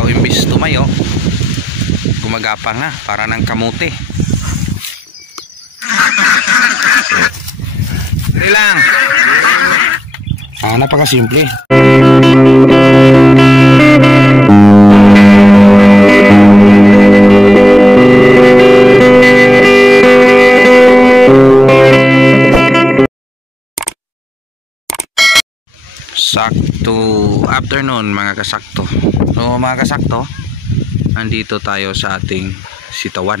sitaw imbis tumayo, gumagapang na para ng kamote. Dali lang. Napakasimple. Sakto afternoon mga kasakto. So mga kasakto, andito tayo sa ating sitawan.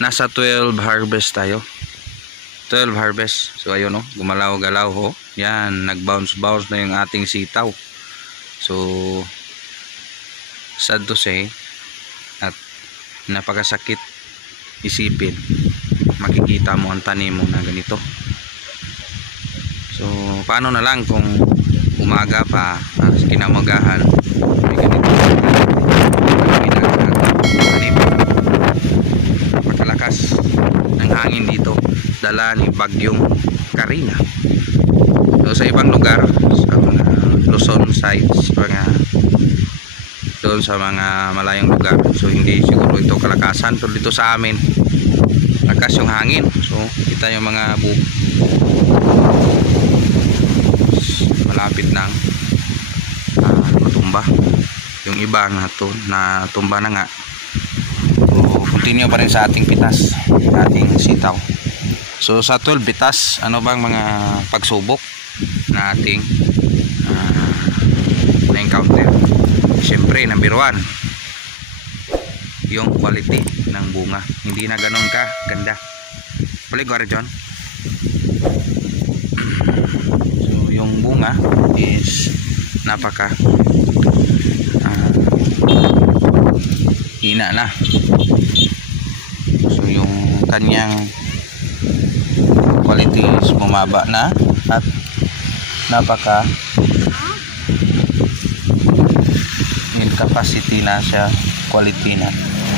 Nasa 12 harvest tayo. 12 harvest. So ayun, gumalaw-galaw ho. Yan, nag-bounce-bounce na yung ating sitaw. So sad to say, at napakasakit isipin, makikita mo ang tanim mo na ganito. So paano na lang kung umaga pa, kinamagahan, may ganito tanim. Napakalakas ng hangin dito, dala ni Bagyong Karina. So sa ibang lugar, sa mga Luzon sides, doon sa mga malayong lugar, so hindi siguro ito kalakasan. So dito sa amin, lakas yung hangin. So kita yung mga malapit nang matumba. Yung iba na tumba na nga. So continue pa rin sa ating pitas, ating sitaw. So sa 12 pitas, ano bang mga pagsubok na ating na-encounter? Siyempre, number 1, yung quality ng bunga. Hindi na ganun ka ganda. Balik ko rin dyan. So yung bunga is napaka hina na. So yung kanyang quality is bumaba na at napaka in capacity na siya, quality na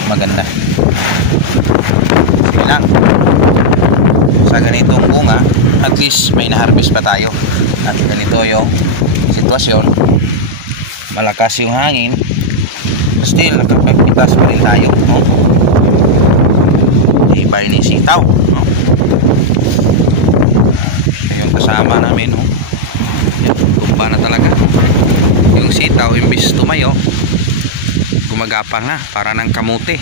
maganda. Sige lang, sa ganitong bunga at least may na-harvest pa tayo. At ganito yung sitwasyon, malakas yung hangin, still nakapagpitas pa rin tayo, no? Ibay ni sitaw, no? Yung kasama namin, no? Tumba na talaga yung sitaw, imbis tumayo, gumagapang na para ng kamote.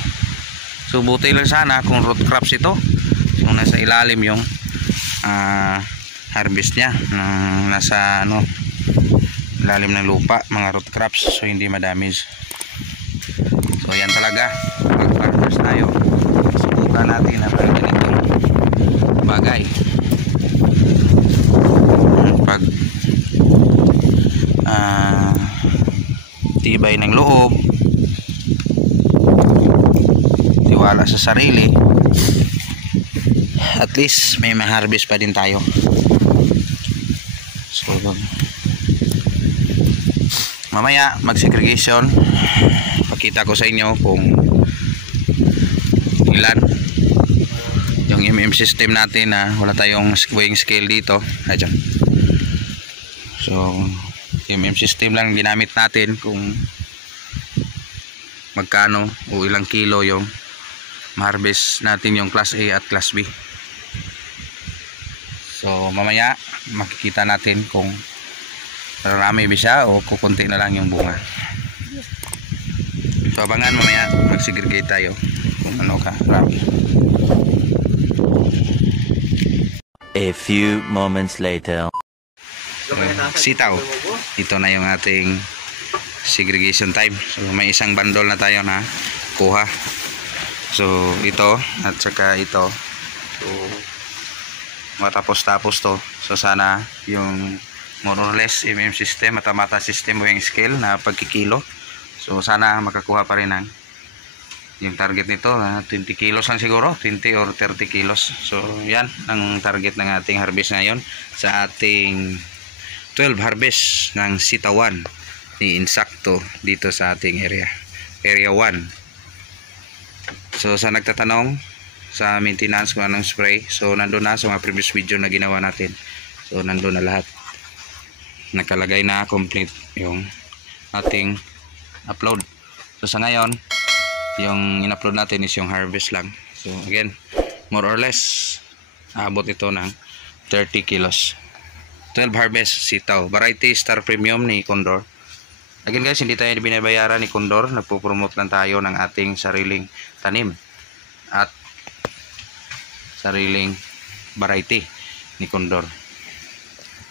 So buti lang sana kung root crops ito, kung nasa ilalim yung harvest niya, nasa ilalim ng lupa, mga root crops, so hindi ma-damage. So yan talaga, pag farmers tayo, subukan natin ang ganitong bagay. Pag tibay ng loob, tiwala sa sarili, at least may ma-harvest pa din tayo. So mamaya mag-segregation, pakita ko sa inyo kung ilan yung system natin na wala tayong weighing scale dito. Ayan. So system lang ginamit natin kung magkano o ilang kilo yung ma-harvest natin yung class A at class B. So mamaya makikita natin kung marami ba siya o kukunti na lang yung bunga. So abangan, mamaya mag-segregate tayo kung ano ka rami. A few moments later. Sitaw, ito na yung ating segregation time. So may isang bundle na tayo na kuha. So ito at saka ito, so matapos-tapos to. So sana yung more or less system, mata-mata system o yung scale na pagkikilo, so sana makakuha pa rin ng yung target nito, 20 kilos lang siguro, 20 or 30 kilos. So yan ang target ng ating harvest ngayon sa ating 12 harvest ng sitawan ni Insakto dito sa ating area 1. So sa nagtatanong sa maintenance kung anong spray, so nandun na sa mga previous video na ginawa natin. So nandun na lahat, nakalagay na complete yung ating upload. So So sa ngayon, yung in-upload natin is yung harvest lang. So again, more or less abot ito ng 30 kilos. 12 harvest sitaw, variety Star Premium ni Condor. Again guys, hindi tayo binabayaran ni Condor, nagpo-promote lang tayo ng ating sariling tanim at sariling variety ni Condor.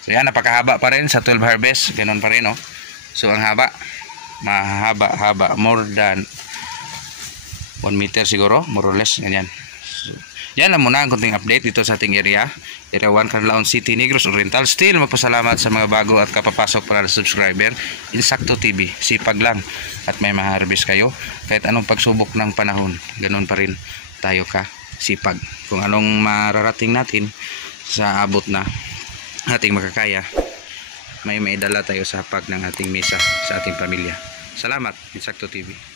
So yan, napakahaba pa rin sa 12 harvest, ganun pa rin, oh. So ang haba, mahaba, more than 1 meter siguro, more or less, ganyan. So, yan lang muna ang konting update dito sa ating area 1, Canlaon City, Negros Oriental. Still, magpasalamat sa mga bago at kapapasok para subscriber. Insakto TV, sipag lang at may ma-harvest kayo. Kahit anong pagsubok ng panahon, ganun pa rin tayo ka sipag. Kung anong mararating natin sa abot na ating makakaya, may maidala tayo sa hapag ng ating mesa sa ating pamilya. Salamat, Insakto TV.